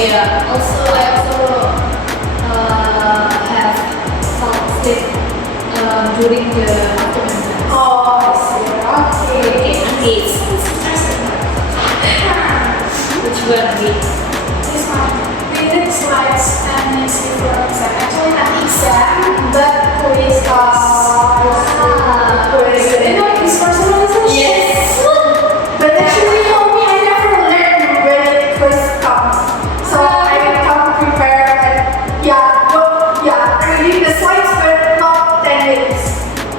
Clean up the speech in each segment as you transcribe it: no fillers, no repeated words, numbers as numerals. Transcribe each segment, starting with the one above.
Yeah. Also, I also have felt sleep during the afternoon. Oh, I see. Okay. And it's which one we This one. We did slides and next week for exam. Actually, not exam, but quiz. Quiz. You know, quiz personalization. yes. But actually, for me, I never learned when it quiz comes. So I come prepared and reading the slides, but not 10 minutes.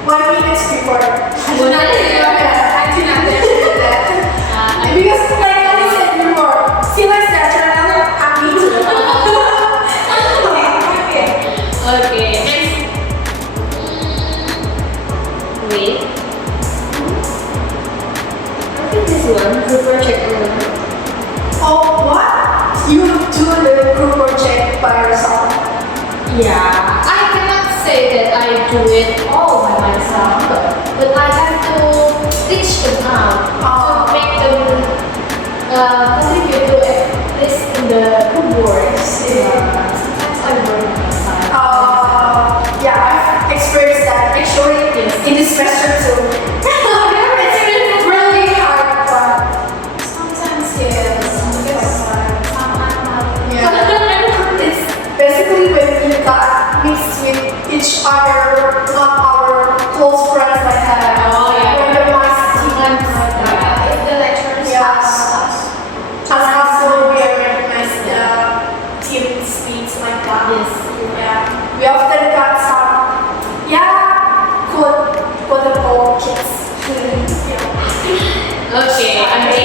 1 minute before. I do not dare to do that. Because like I said before, see like that channel, I'm me too. Okay. Okay. Wait. I think this one group project alone. Oh, what? You do the group project by yourself? Yeah. I cannot say that I do it all by myself, but I have to teach them out to make them contribute to at least in the group works. Yeah. Sometimes I work by myself. Yeah, I've experienced that actually in this semester too. It's really hard, but sometimes yes, it's basically when we got mixed with each other, not our close friends like that. Oh, yeah. When the mass teams like that. If the lecturers And also we recognize the team speeds like that. Yes. Yeah. We often got some, quote unquote kids. Okay. Okay,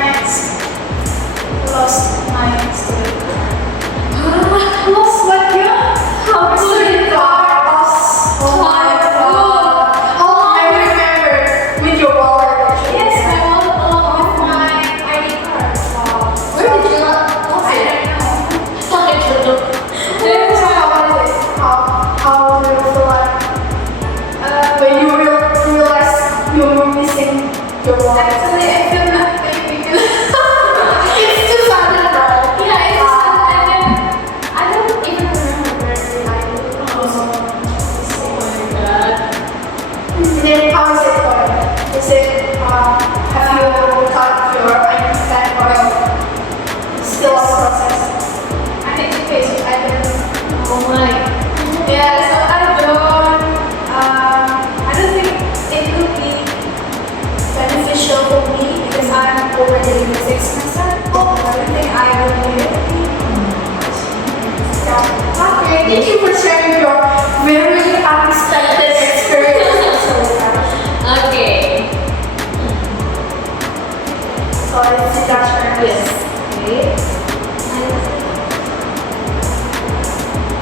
next. Lost my story. Lost what you? How could it lost? Oh my god. Oh, I remember. With your wallet. Yes, my wallet along with my ID card. Where did you lost I it? don't know. How do you feel like when you realize you're missing your wallet? Actually, I feel nothing because It's too sudden, right? yeah, it's and then I don't even remember where did I go. Oh my god. Then how is it going? Is it, have you got your ID back or still a process? I think okay, so I don't. Oh my. Yeah, so I don't think it would be beneficial for me because I'm already in the 6th semester. I don't think I would need it. Yeah. Okay, thank you for sharing your very unexpected experience. Okay. So it's a judgment. Yes. Okay.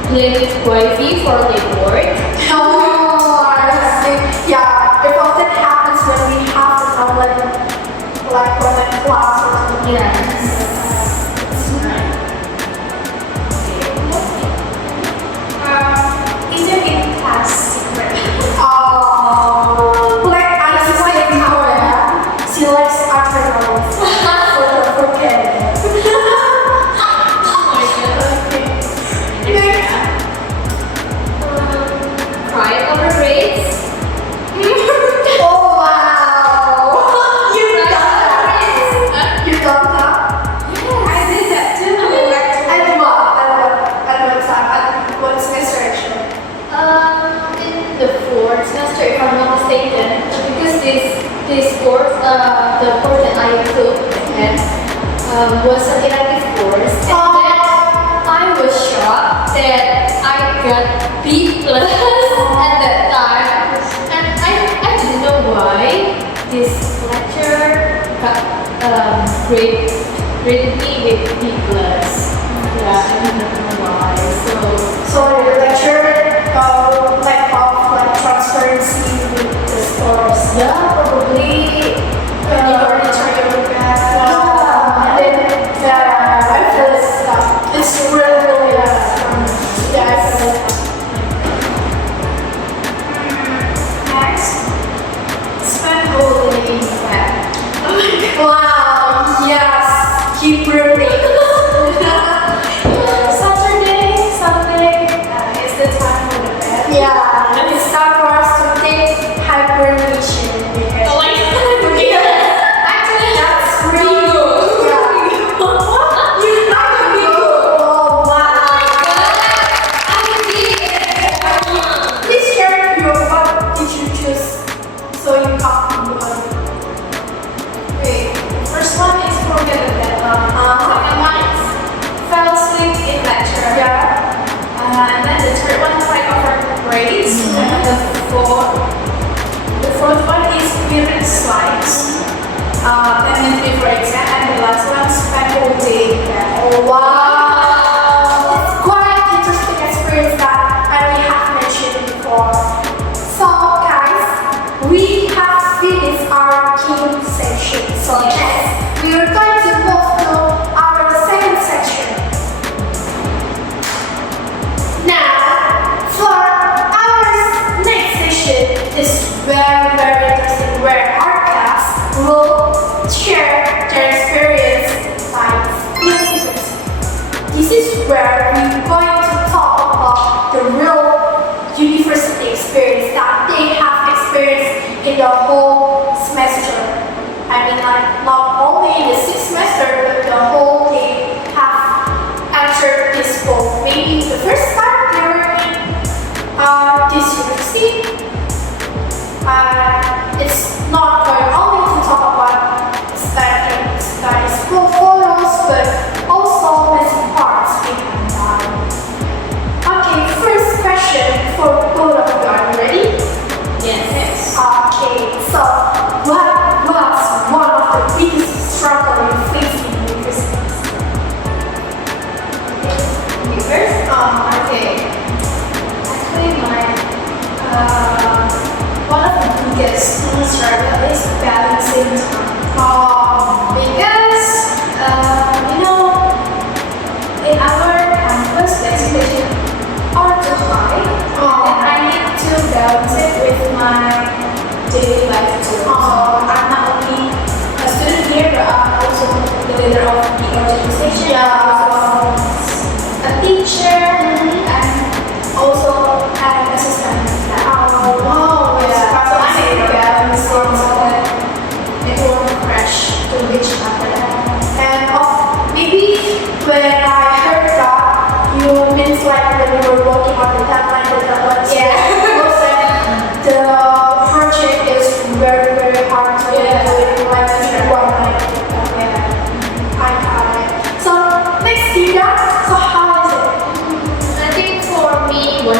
Play with Wi-Fi for the work. No, honestly, yeah, it often happens when we have an online, like online class or something. Yes. Even in class, secret. Like I said before, she likes afternoons. For Canada. Cry over grades. Oh wow! You done that? You done that? I did that too. At what time? At what semester actually? In the fourth semester, if I'm not mistaken, because this course, the course that I took was an elective course, and then I was shocked that I got B plus at that time, and I didn't know why this lecturer graded me with B plus. Yeah, I didn't know why. So your lecture like transparency with the scores. Yeah, probably. When you already try to look at I feel it's really I feel it. Next, spend whole day in bed. Wow, yes, keep reading.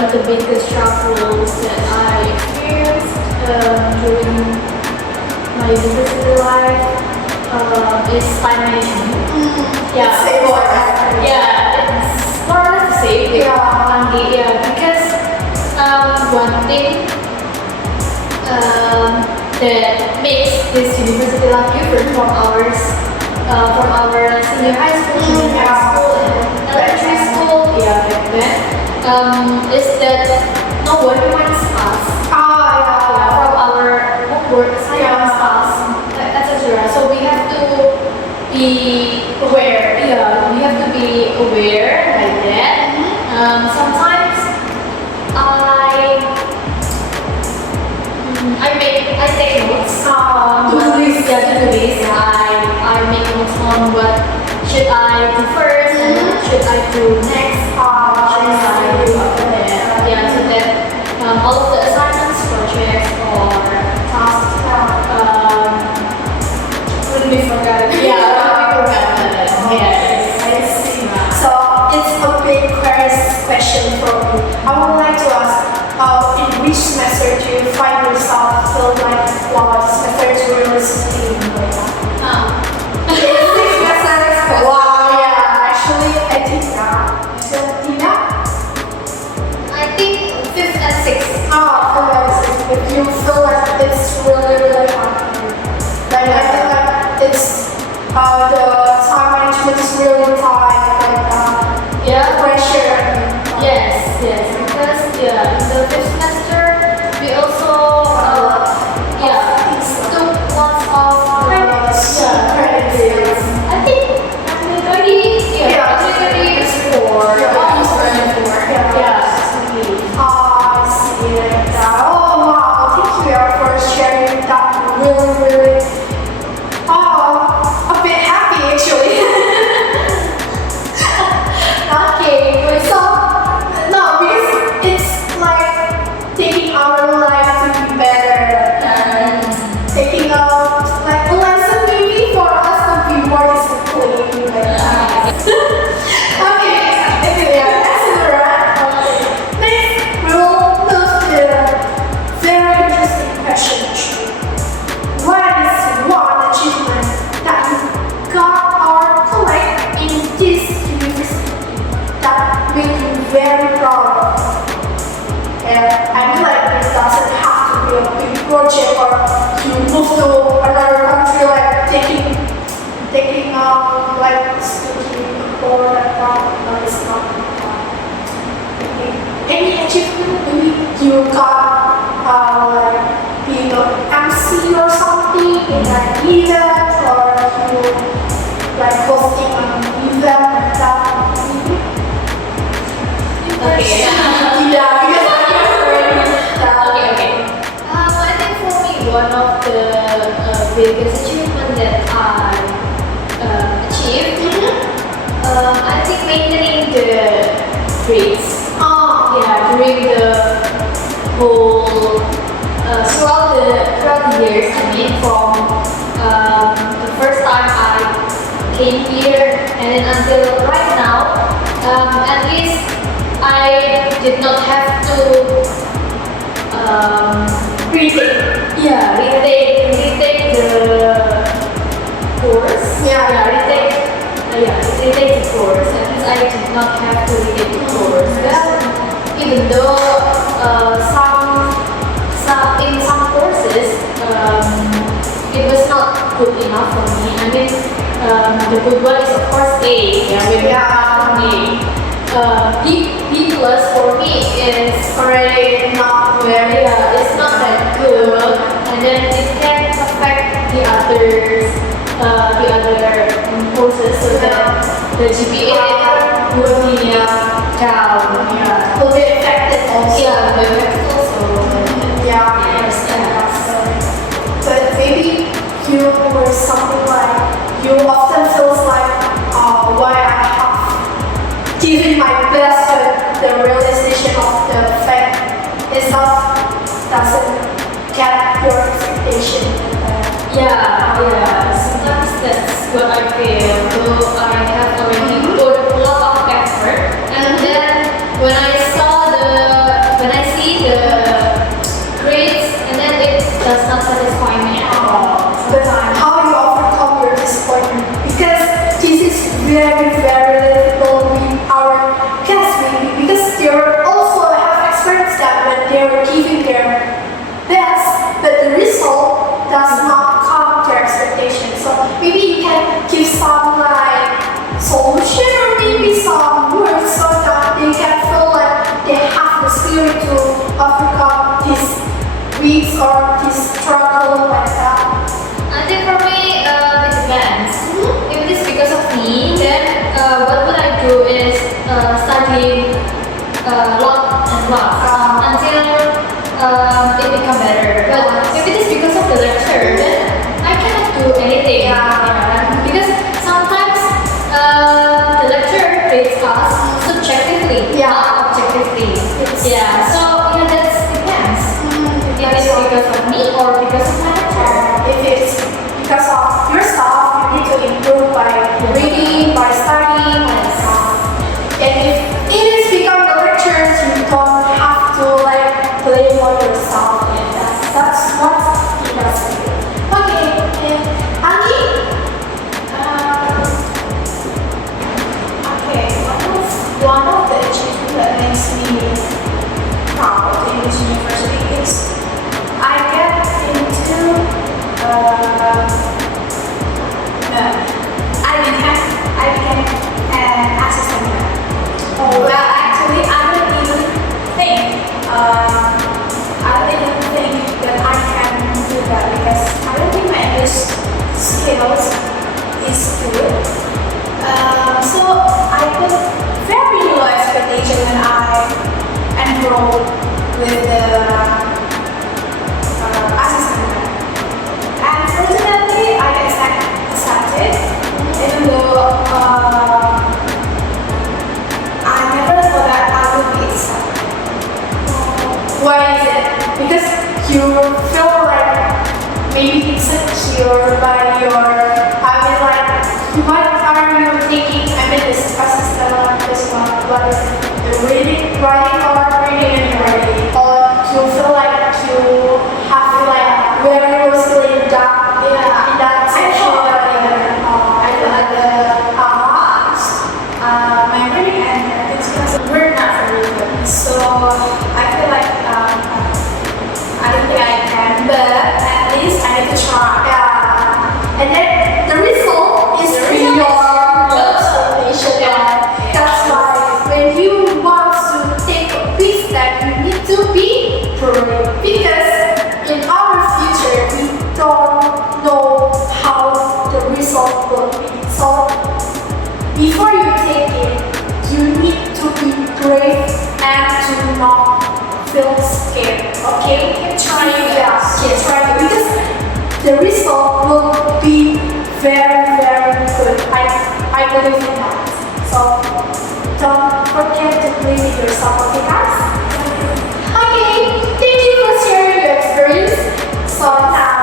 of the biggest struggles that I experienced during my university life is time management. Yeah, It's same like that. yeah, it's more or less the same. Yeah, because one thing that makes this university life different from ours, from our senior high school, junior high school, and elementary school, yeah, back then, is that nobody minds us from our homework, assignments, etc. So we have to be aware. Yeah, we have to be aware like that. Sometimes I take notes. To-do list. Yeah, to-do list. I make notes on what should I do first and what should I do next. Should I do after that? Yeah, so that all of the assignments, projects, or tasks wouldn't be forgotten. Yeah, wouldn't be forgotten. Yes. I see. So it's a big question for me. I would like to ask, in which semester do you find yourself feel like, wow, this semester is really sustaining right now? Six semesters. Wow, yeah. Actually, I think that. So, Tina? I think 5th and 6th. If you feel like it's really hard. Like, I feel like it's the time management is really tight. Yeah. Pressure. Yes, because in the 5th semester we also took lots of credits. Credits. I think 30, 34. Almost 34. Yeah. I see it. Oh wow, thank you for sharing that. Really, a bit happy actually. Okay, so no, because it's like taking our life to be better and taking like a lesson maybe for us to be more disciplined. Okay, that's alright. Next, we will move to a very interesting question actually. What is one achievement that you got or collect in this university that make you very proud of? And I feel like it doesn't have to be a big project or you move to another country like taking like studying or that is not any achievement maybe you got like being an MC or something in an event or you like hosting an event like that maybe? Okay. Yeah, because I'm already Okay. I think for me one of the biggest achievement that I achieved, I think maintaining the grades. Yeah, during the whole throughout the years. I mean, from the first time I came here and then until right now, at least I did not have to retake the course. Retake the course. At least I did not have to retake the course. Well, even though in some courses it was not good enough for me. I mean, the good one is of course A. B plus for me is already not very it's not that good, and then it can affect the other courses, so that the GPA will be down. Yeah, will be affected also. Yeah, will be affected also. Yeah, I understand that. But maybe you were something like you often feels like why I have given my best, but the realization of the fact itself doesn't get your expectation. Sometimes that's what I feel. Though I have already put a lot of effort, and then when I saw the very, very little with our classmates because they also have experienced that when they were giving their best, but the result does not come to expectations. So maybe you can give some like solution or maybe some words so that they can feel like they have the spirit to overcome these weeks or this struggle like that. I think for me, it depends. If it is because of me, then what would I do is study lot and lot until it become better. But if it is because of the lecture, then I cannot do anything. Because sometimes the lecturer grades us subjectively, not objectively. Yeah. So yeah, that depends. If it's because of me or because of my lecturer. If it's because of yourself, you need to improve by reading, by studying, and if it is become the lectures, you don't have to like blame on yourself. And that's what it does for you. Okay, and Andy? Okay, one of the achievements that makes me proud in this university is I get into I became an assistant there. Oh, Well, actually, I don't even think that I can do that because I don't think my English skills is good. So I put very low expectation when I enrolled with the assistant. And fortunately, I accepted, even though I never thought that I would be accepted. why is it? Because you feel like maybe insecure by your, I mean like, what are you thinking? I mean this assistant, this one, what the reading, writing or reading and writing? Or you feel like you have like very mostly that, in that section? I thought my reading and writing skills were not very good. So I feel like I don't think I can, but at least I need to try. And then the result is your expectation. That's why when you want to take a big step, you need to be brave. Because in our future, we don't know how the result will be. So before you take it, you need to be brave and to not feel scared. Okay? Keep trying. Keep trying. Because the result will be very, very good. I believe in that. So don't forget to believe in yourself, okay guys? Okay, thank you for sharing your experience. So now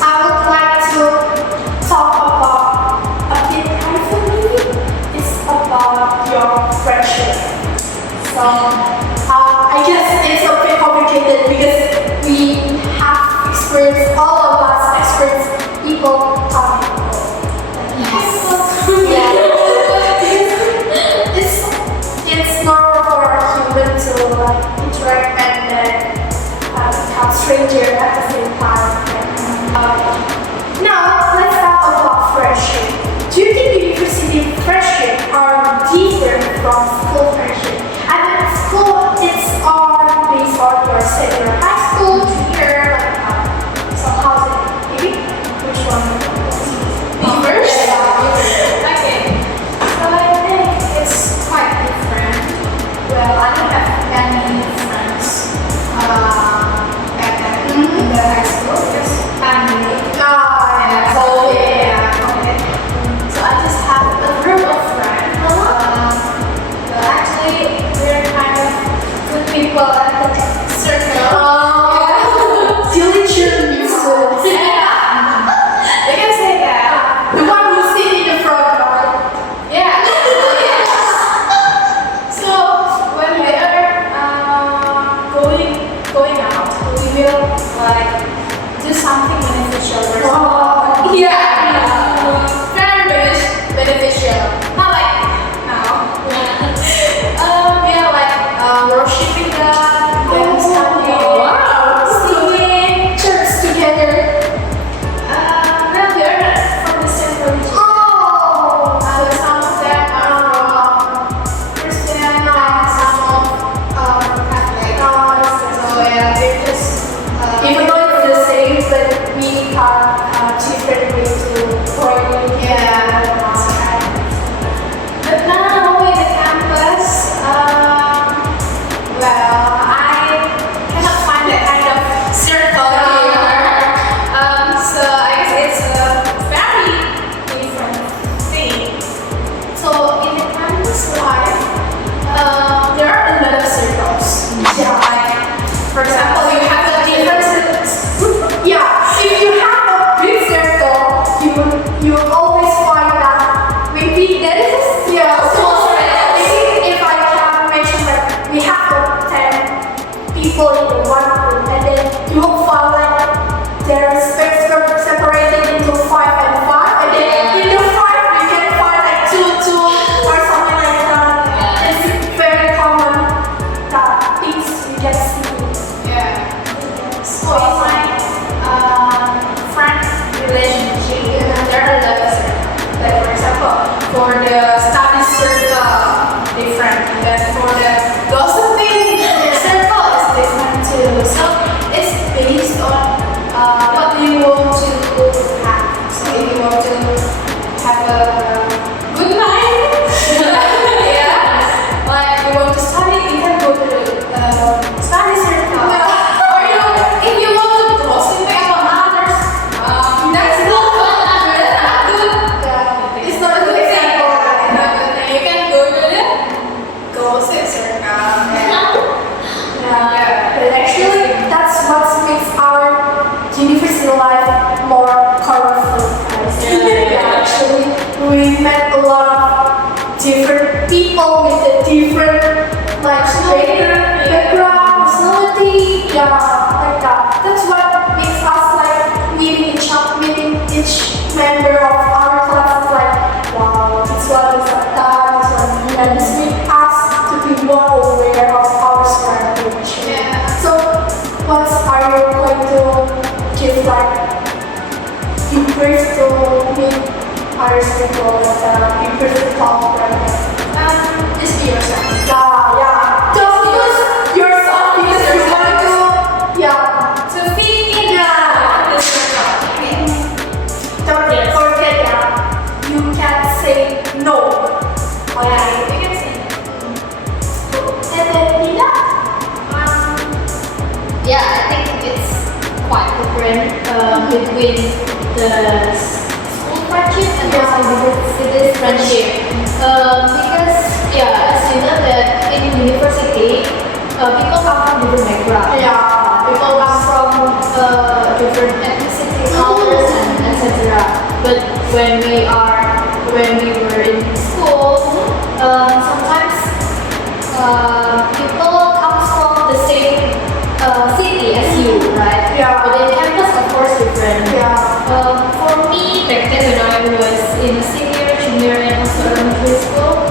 I would like to talk about a bit different maybe. It's about your friendship. So I guess it's a bit complicated because we have experienced, all of us experienced people talking. Yes. It's normal for a human to like interact and then become stranger at the same time. Now let's talk about friendship. Do you think university friendship are different from school friendship? I mean, school it's all based on your senior high school, junior, like that. So how's it? Maybe which one? Me first. Okay. So I think it's quite different. Well, I don't have any friends back then in the high school because I'm new. Okay. So I just have a group of friends. the study circle, different. And then for the gossiping circle is different too. So it's based on what you want to have. So if you want to have a good night, yeah, like you want to study, you can go to the study circle. Or if you want to gossip about others, that's not good. Yeah. It's not a good example. You can go to the gossip circle. But actually, that's what makes our university life more colorful, guys. Actually, we met a lot of different people with a different like background, personality, like that. That's what makes us like meeting each member of our class. Like, wow, this one is like that, this one, and this makes us to be more aware of our surroundings. Yeah. So, what are you going to give like improve to meet other people, like improve to talk, right? Just be yourself. Yeah. Just use yourself because you want to, To fit in the circle. Okay. don't forget, you can say no. Okay. You can say. And then, Nina? Yeah, I think it's quite different between the school friendship and also university friendship. Because as you know that in university, people come from different backgrounds. Yeah. People come from different ethnicity, cultures, and etc. But when we were in school, sometimes people come from the same city as you, right? Yeah. But in campus, of course, different. Yeah. For me, back then when I was in senior, junior, and also elementary school,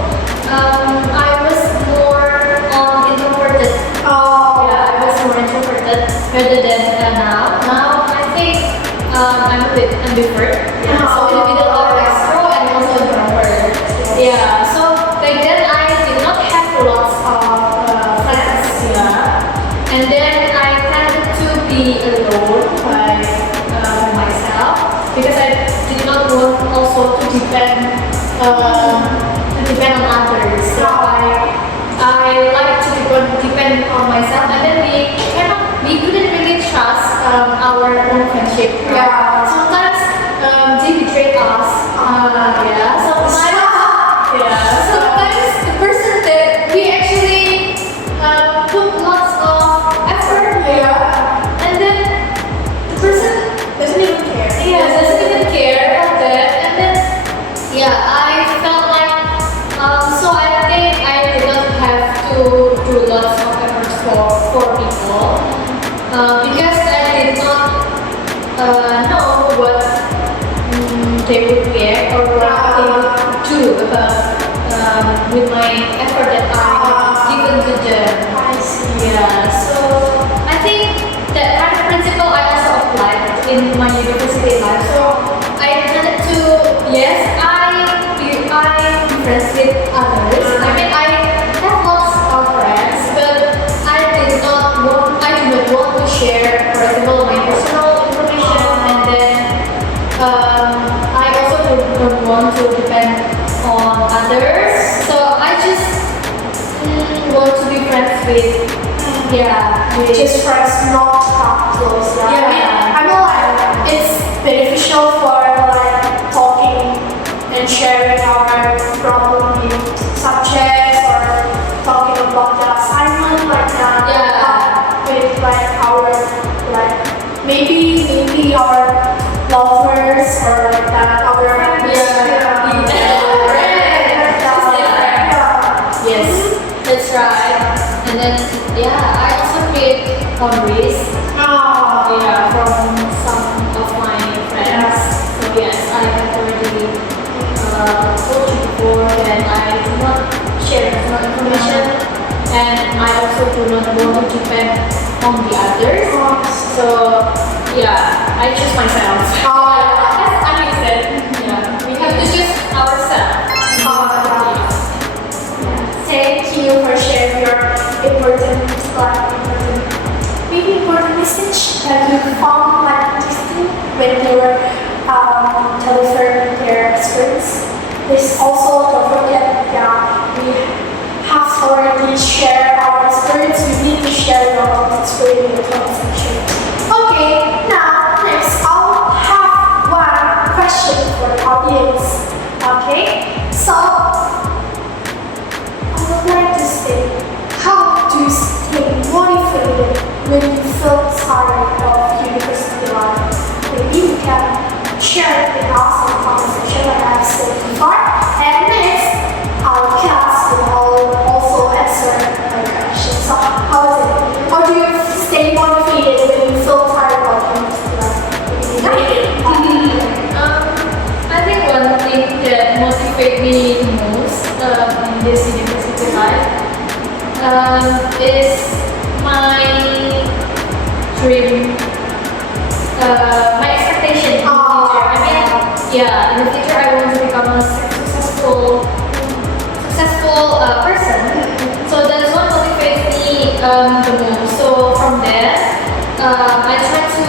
I was more introverted. Oh. Yeah, I was more introverted rather than now. Now I think I'm a bit ambivert. Yeah. So in the middle of extro and also introvert. Yeah. So back then I did not have lots of friends. Yeah. And then I tended to be alone by myself because I did not want also to depend on others. So I like to depend on myself, and then we couldn't really trust our own friendship. Right? Yeah. Sometimes they betrayed us. Sometimes the person that we actually put lots of effort. Yeah. And then the person Doesn't even care. doesn't even care about that. And then I felt like so I think I did not have to do lots of efforts for people because I did not know what they would get or what they would do about with my effort that I given to them. I see. Yeah, so I think that kind of principle I also applied in my university life. So I tended to, be friends with others. I mean, I have lots of friends, but I do not want to share, for example, my personal information, and then I also don't want to depend on others. So I just want to be friends with, Just friends, not that close. Yeah. I mean, like it's beneficial for like talking and sharing our problem in subjects or talking about the assignment like that. With like our like maybe our lovers or like that our friends. Yes, that's right. And then I also create boundaries. From some of my friends. So yes, I have already told you before that I do not share personal information, and I also do not want to depend on the others. So I choose myself. As Ani said, we have to choose ourselves. This also don't forget, yeah, we have already shared our experience. You need to share your own experience in the comment section. Okay, now next I'll have one question for the audience. Okay, so I would like to say, how do you stay motivated when you feel tired of university life? Maybe you can share it with us in the comment section like I've said before. And next, our class will also answer my question. So how is it? How do you stay motivated when you feel tired of university life? I think one thing that motivates me the most in this university life is my dream, my expectation in the future. I mean, yeah, in the future I want to become a successful person. So that's what motivates me the most. So from there, I try to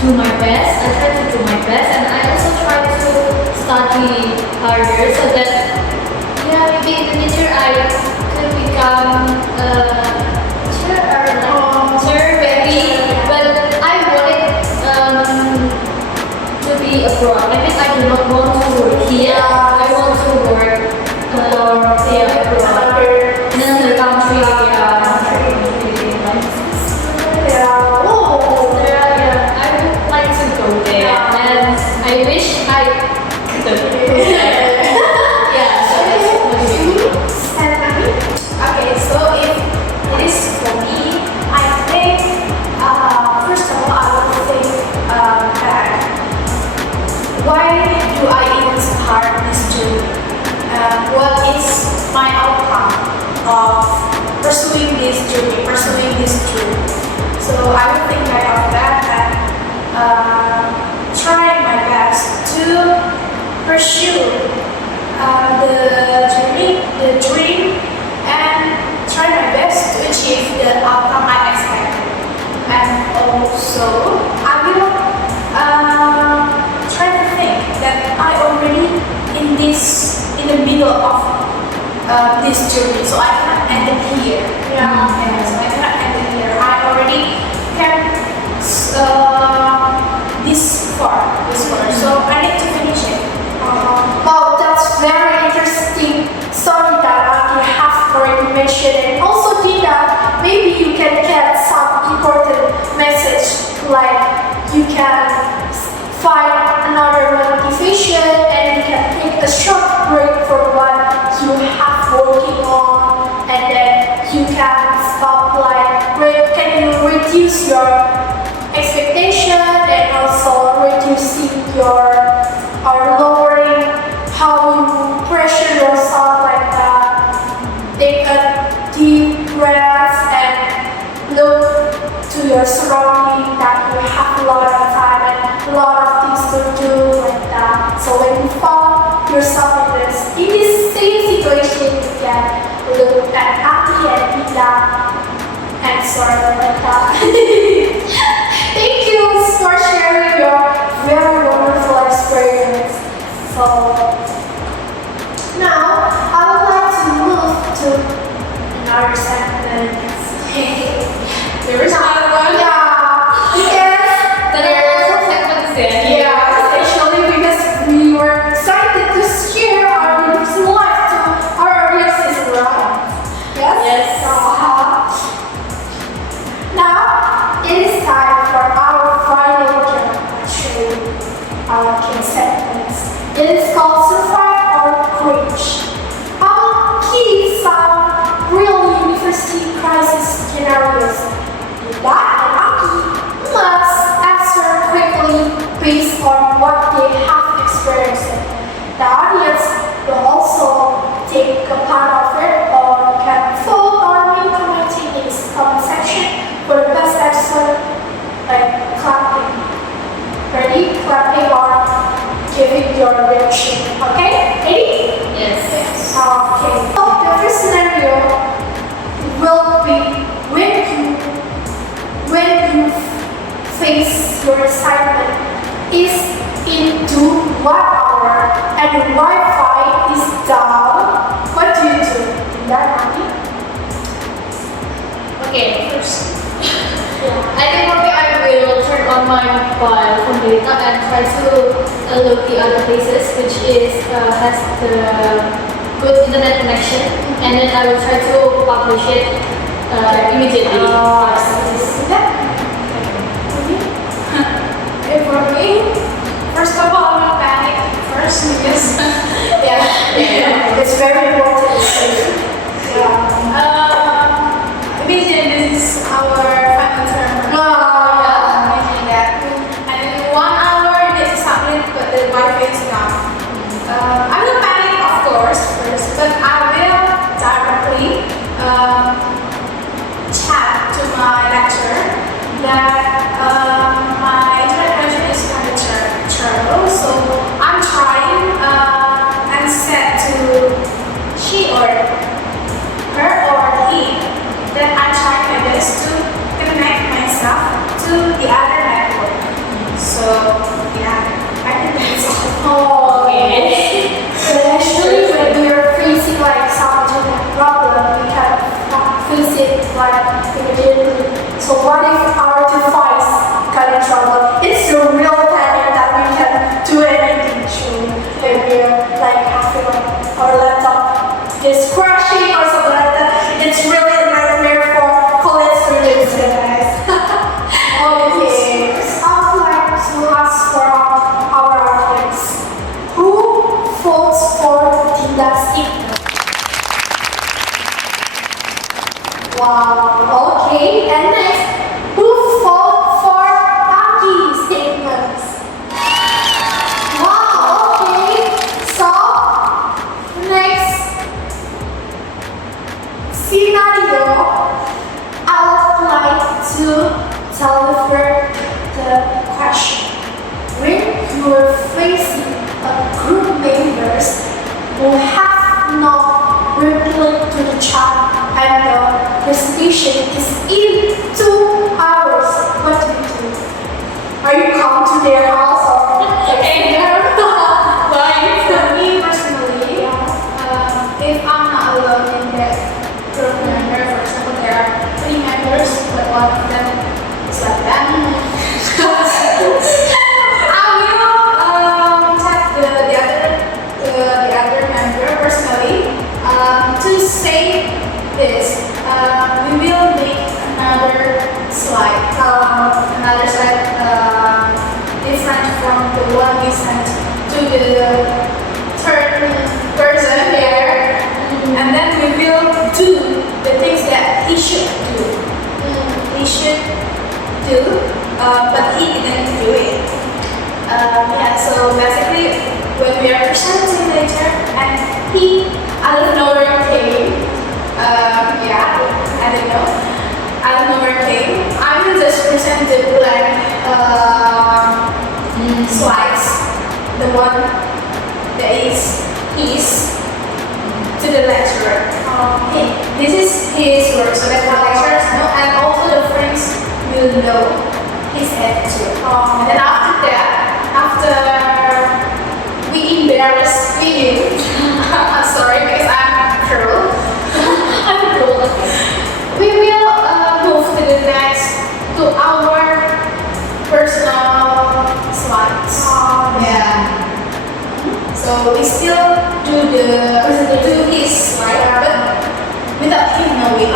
do my best. I try to do my best, and I also try to study harder so that, yeah, maybe in the future I could become a teacher or like teacher maybe. But I wanted to be abroad. I mean, I do not want to work here. I want to work abroad. In another country. I would like to go there, and I wish I could go there. Yeah, so that's motivating. Okay, so if it is for me, I think first of all I would think that why do I even start this journey? What is my outcome of pursuing this journey, pursuing this dream? So I would think right off the bat that trying my best to pursue the journey, the dream, and try my best to achieve the outcome I expected. And also, I will try to think that I already in the middle of this journey, so I cannot end it here. Yeah, so I cannot end it here. I already can this far, so I need to finish it. Wow, that's very interesting story that you have already mentioned. And also, Dina, maybe you can get some important message, like you can find another motivation and you can take a short break for what you have working on, and then you can stop, like, can you reduce your expectation and also reducing your or lowering how you pressure yourself like that. Take a deep breath and look to your surrounding that you have a lot of time and a lot of things to do like that. So when you find yourself in this same situation, you can look at Aki and Ida and sort of like that. Thank you for sharing your very wonderful experience. So now I would like to move to another segment. There is another one. Yeah, because Yeah. especially because we were excited to share our university life to our audiences, right? Yes. Yes. Now it is time for our final game. Actually, our game segments. It is called Survive or Cringe. I'll give some real university crisis scenarios. Ida and Aki must answer quickly based on what they have experienced. The audience will also take a part of it, or can vote or leave commenting in the comment section for the best answer, like clapping. Ready? Clapping or giving your reaction. Okay? Ready? Yes. Okay. So the first scenario will be when you face your assignment is into what file from data and try to look the other places which is has the good internet connection, and then I will try to publish it immediately. For me, first of all, I'm not panic first because It's very important. imagine this is our final term. Imagine that. And in 1 hour you need to submit, but the Wi-Fi is gone. I will panic, of course, first, but I will directly chat to my lecturer that my internet connection is kind of terrible, so I'm trying and said to she or her or he that I'm trying my best to connect myself to the other network. So yeah, I think that's all. So actually, when we are facing like some internet problem, we can face it like immediately. So what if our device got in trouble? It's the real panic that we can do anything. Actually, when we're like having our laptop is crashing or something like that, it's really a nightmare for college students, guys. Okay, I would like to ask for our audience. Who votes for Tindak Stick? Wow, okay. And next, who votes for Taki statements? Wow, okay. So, next scenario, I would like to deliver the question. When you are facing a group members who have not replied to the chat and the presentation is in 2 hours, what do you do? Are you come to their house or texting them? For me personally, if I'm not alone in that group member, for example, there are 3 members, but one of them is like that. I will tag the other member personally to say this. We will make another slide different from the one we sent to the third person here, and then we will do the things that he should do. He should do, but he didn't do it. So basically, when we are presenting later, and he out of nowhere came, I don't know, out of nowhere came, I will just present the blank slides, the one that is his, to the lecturer. This is his work, so that the lecturers know, and also the friends will know his attitude. And then after that, after we embarrass him, I'm sorry because I'm cruel. I'm cruel. We will move to the next, to our personal slides. So we still do his slide, but without him knowing.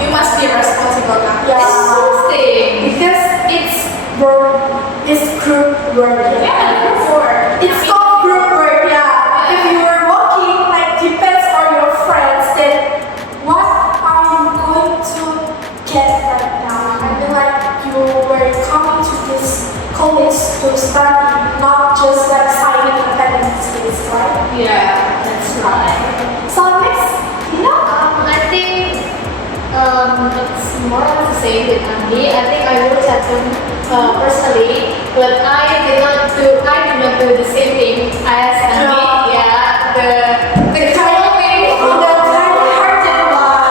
You must be responsible now. Yeah. It's something. Because it's group work. Group work. It's called group work, yeah. If you were working, like, depends on your friends, then what are you going to get right now? I mean, like, you were coming to this college to study, not just like signing attendance list, right? Yeah, that's right. So next, I think it's more of the same with Andy. I think I will chat them personally, but I did not do the same thing as Andy. No. Yeah, the kind of thing, the kind-hearted one.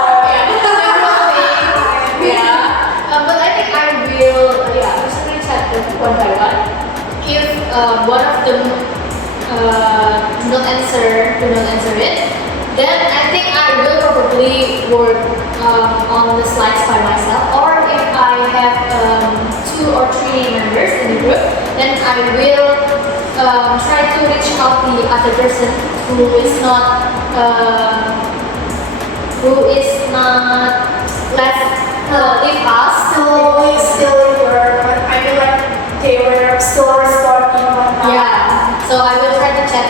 But I think I will personally chat them one by one. If one of them do not answer it, then I think I will probably work on the slides by myself. Or if I have 2 or 3 members in the group, then I will try to reach out the other person who is not left with us. Still in work, but I feel like they were still responding on that. Yeah, so I will try to chat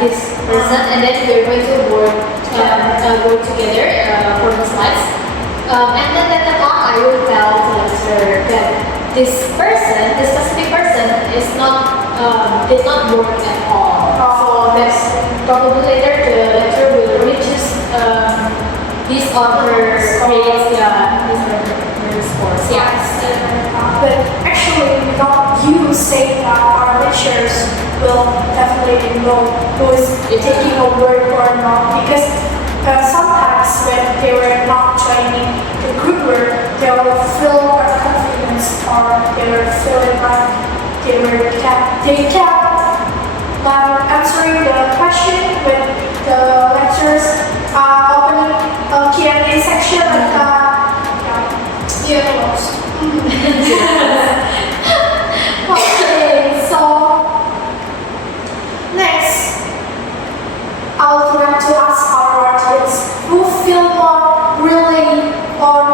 this person, and then we're going to work together for the slides. And then later on, I will tell the lecturer that this specific person, is not did not work at all. So that's probably later the lecturer will reduce his or her grades, his or her scores. Yeah. But actually, without you saying that, our lecturers will definitely know who is taking a work or not. Because sometimes when they were not joining the group work, they will feel confidence, or they were feeling like they kept answering the question when the lecturers opening a Q&A section like Yeah. Okay, so next, I would like to ask our audience who feel more really on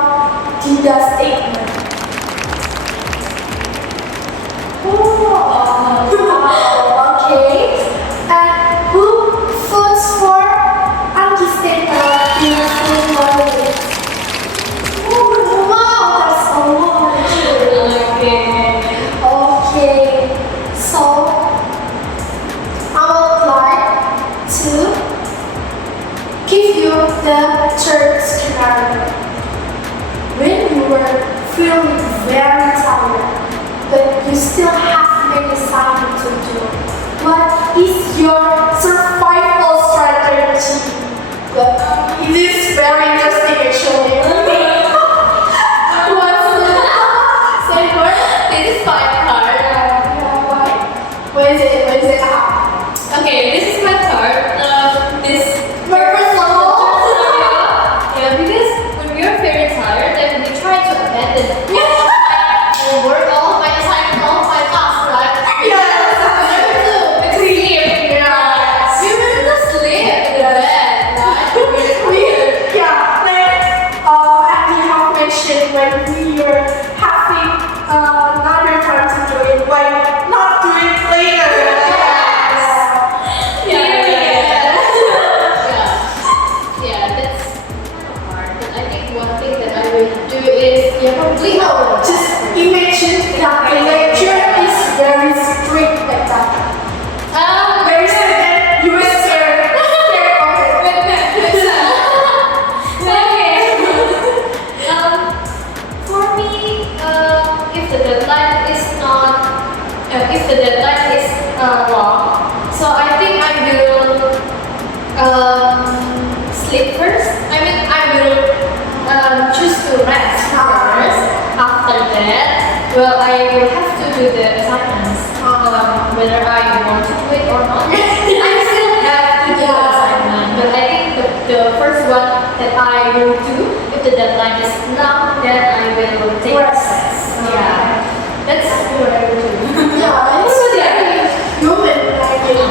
Dinda's statement. Okay, and who votes for anti-statement? Wow, that's a lot. Okay, so I would like to give you the third scenario. When you were feeling very tired, but you still have many assignments to do, what is your survival strategy? It is very interesting actually. Say what? This is my part. Why? What is it? Okay, this is my part. This Purpose level? Yeah, because when we are very tired, then we try to abandon work, all of my assignment, all of my tasks, right? Yes. We sleep. Yes. We will just sleep in the bed, right? As we have mentioned, when we were having another time to do it, why not do it later? Yeah, that's kind of hard. But I think one thing that I will do is probably Just imagine that the lecture is very strict like that. Very strict and you were scared of it. For me, if the deadline is long, so I think I will sleep first. I mean, I will choose to rest first. After that, well, I will have to do the assignments, whether I want to do it or not. I still have to do the assignment, but I think the first one that I will do, if the deadline is long, then I will take rest. Yeah, that's what I will do. Yeah, it's very human, I think.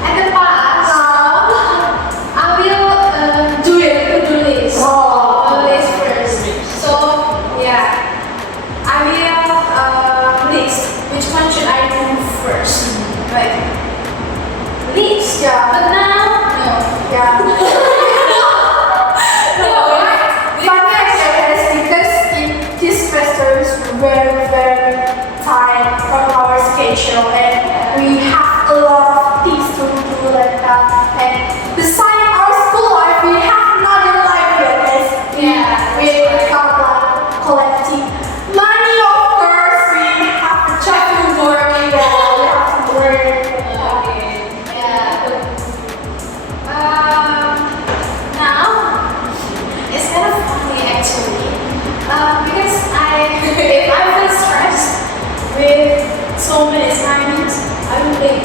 At the past, I will do it, do list. List first. So yeah, I will list which one should I do first. Right. List. Yeah. But now, no. Yeah. No. Fun fact is because in this semester is very, very tight from our schedule, and we have a lot of things to do like that. And besides our school life, we have another life here, guys. Yeah, We have like collecting money, of course. We have to try to work. Yeah, we have to work. Okay. Yeah. Now it's kind of funny actually, because if I feel stressed with so many assignments, I will play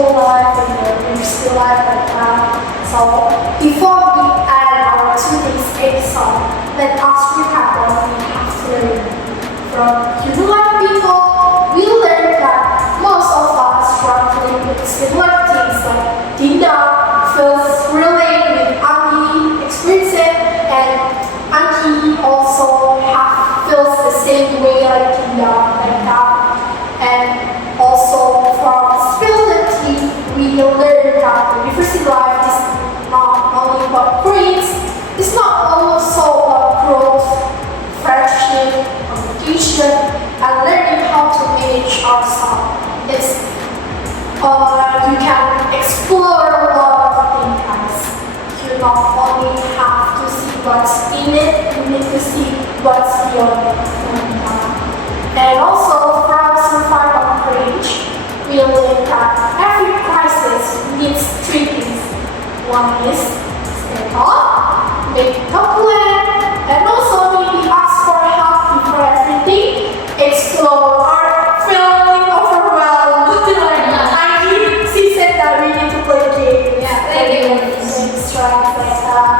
school life and your school life right now. So before we add our today's episode, let us recap what we have learned. From human life people, we learned that most of us struggling with similar things like Dinda feels related with Anki experiences, and Anki also feels the same way like Dinda, like that. And also from spirituality, we learned that the university life is not only about grades, it's not also about growth, friendship, communication, and learning how to manage ourselves. It's you can explore a lot of things, guys. You not only have to see what's in it, you need to see what's beyond it. And also from survival range, we learned that every crisis needs three things. One is stay calm, make a plan, and also maybe ask for help before everything. Explore our feeling overwhelmed. She said that we need to play games. Yeah, play games. Strike like that.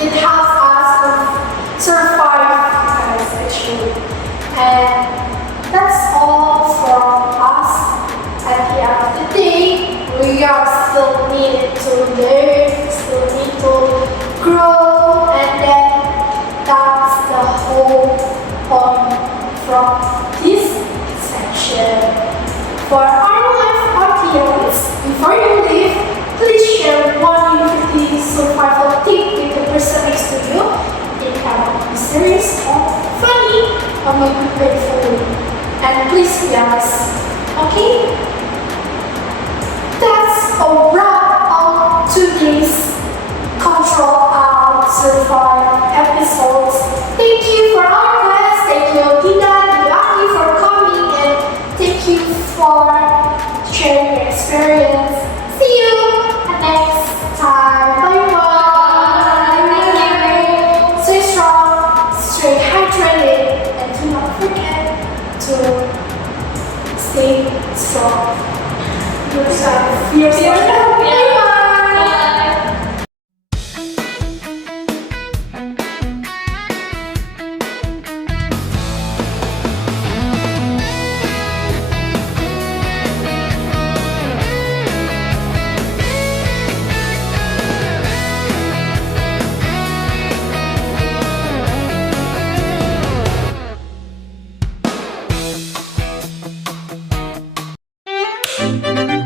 It helps us to survive, guys, actually. And that's all from us. At the end of the day, we are still needed to learn, still need to grow, and then that's the whole point from this section. For our life audience, before you leave, please share one university survival tip with the person next to you. It can be serious or funny, or maybe painful. And please be honest, okay? That's a wrap on today's Control-Alt+Survive episodes. Thank you for our guests. Thank you, Tina and Yaki, for coming, and thank you for sharing your experience. See you next time. Bye bye. Stay strong, stay hydrated, and do not forget to stay strong. Yourself. Bye.